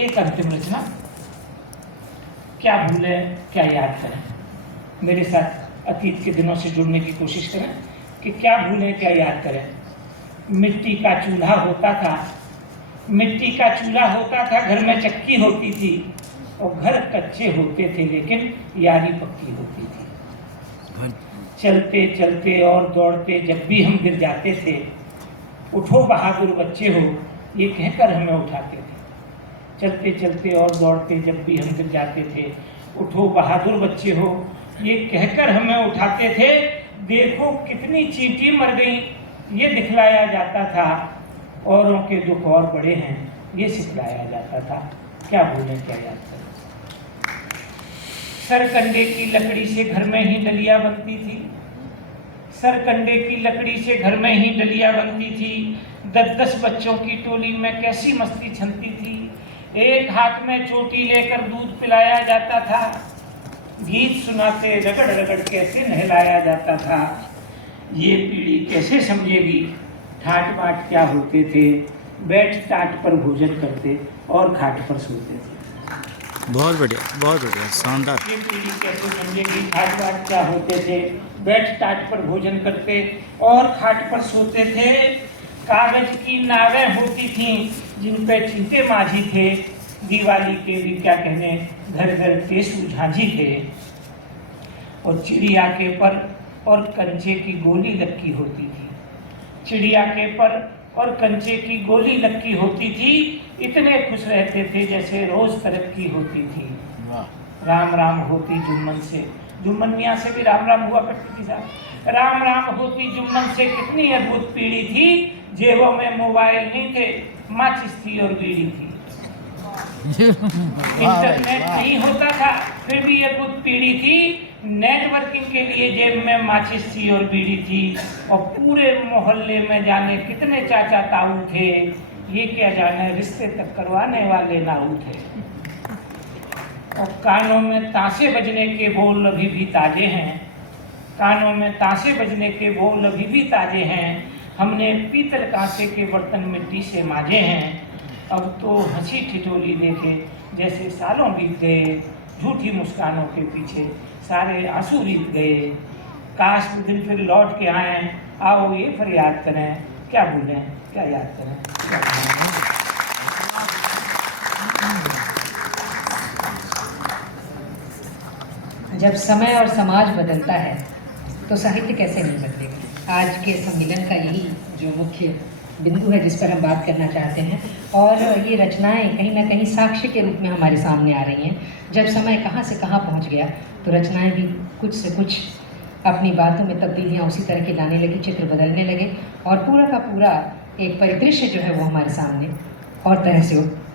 एक अंतिम रचना, क्या भूलें क्या याद करें। मेरे साथ अतीत के दिनों से जुड़ने की कोशिश करें कि क्या भूलें क्या याद करें। मिट्टी का चूल्हा होता था, मिट्टी का चूल्हा होता था, घर में चक्की होती थी और घर कच्चे होते थे लेकिन यारी पक्की होती थी। चलते चलते और दौड़ते जब भी हम गिर जाते थे, उठो बहादुर बच्चे हो, ये कहकर हमें उठाते थे। चलते चलते और दौड़ते जब भी हम गिर जाते थे, उठो बहादुर बच्चे हो, ये कहकर हमें उठाते थे। देखो कितनी चींटी मर गई, ये दिखलाया जाता था। औरों के दुख और बड़े हैं, ये सिखलाया जाता था। क्या भूलें क्या याद करें। सरकंडे की लकड़ी से घर में ही डलिया बनती थी, सरकंडे की लकड़ी से घर में ही डलिया बनती थी। 10-10 बच्चों की टोली में कैसी मस्ती छनती थी। एक हाथ में चोटी लेकर दूध पिलाया जाता था, गीत सुनाते रगड़ रगड़ कैसे नहलाया जाता था। ये पीढ़ी कैसे समझेगी ठाट बाट क्या होते थे, बैठ टाट पर भोजन करते और खाट पर सोते थे। बहुत बढ़िया, शानदार। ये पीढ़ी कैसे समझेगी ठाट बाट क्या होते थे, बैठ टाट पर भोजन करते और खाट पर सोते थे। कागज की नावें होती थीं जिन पे चीते माझी थे, दिवाली के भी क्या कहने घर घर टेसू झांझी थे। और चिड़िया के पर और कंचे की गोली लक्की होती थी, चिड़िया के पर और कंचे की गोली लक्की होती थी। इतने खुश रहते थे जैसे रोज तरक्की होती थी। राम राम होती जुम्मन से, जुम्मन मियाँ से भी राम राम हुआ करती थी साहब। राम राम होती जुम्मन से, कितनी अद्भुत पीढ़ी थी। जेबों में मोबाइल नहीं थे, माचिस थी और बीड़ी थी। इंटरनेट नहीं होता था फिर भी अद्भुत पीढ़ी थी। नेटवर्किंग के लिए जेब में माचिस थी और बीड़ी थी। और पूरे मोहल्ले में जाने कितने चाचा ताऊ थे, ये क्या जाने रिश्ते तक करवाने वाले नाऊ थे। और कानों में ताशे बजने के बोल अभी भी ताजे हैं, कानों में ताशे बजने के बोल अभी भी ताजे हैं। हमने पीतल कांसे के बर्तन मिट्टी से मांजे हैं। अब तो हंसी ठिठोली देखे जैसे सालों बीत गए, झूठी मुस्कानों के पीछे सारे आंसू बीत गए। काश वो दिन फिर लौट के आए, आओ ये फरियाद करें, क्या भूलें क्या याद करें। जब समय और समाज बदलता है तो साहित्य कैसे नहीं बदलेगा। आज के सम्मेलन का यही जो मुख्य बिंदु है जिस पर हम बात करना चाहते हैं, और ये रचनाएं कहीं ना कहीं साक्ष्य के रूप में हमारे सामने आ रही हैं। जब समय कहाँ से कहाँ पहुँच गया तो रचनाएं भी कुछ से कुछ अपनी बातों में तब्दीलियाँ उसी तरह की लाने लगी, चित्र बदलने लगे और पूरा का पूरा एक परिदृश्य जो है वो हमारे सामने और तरह से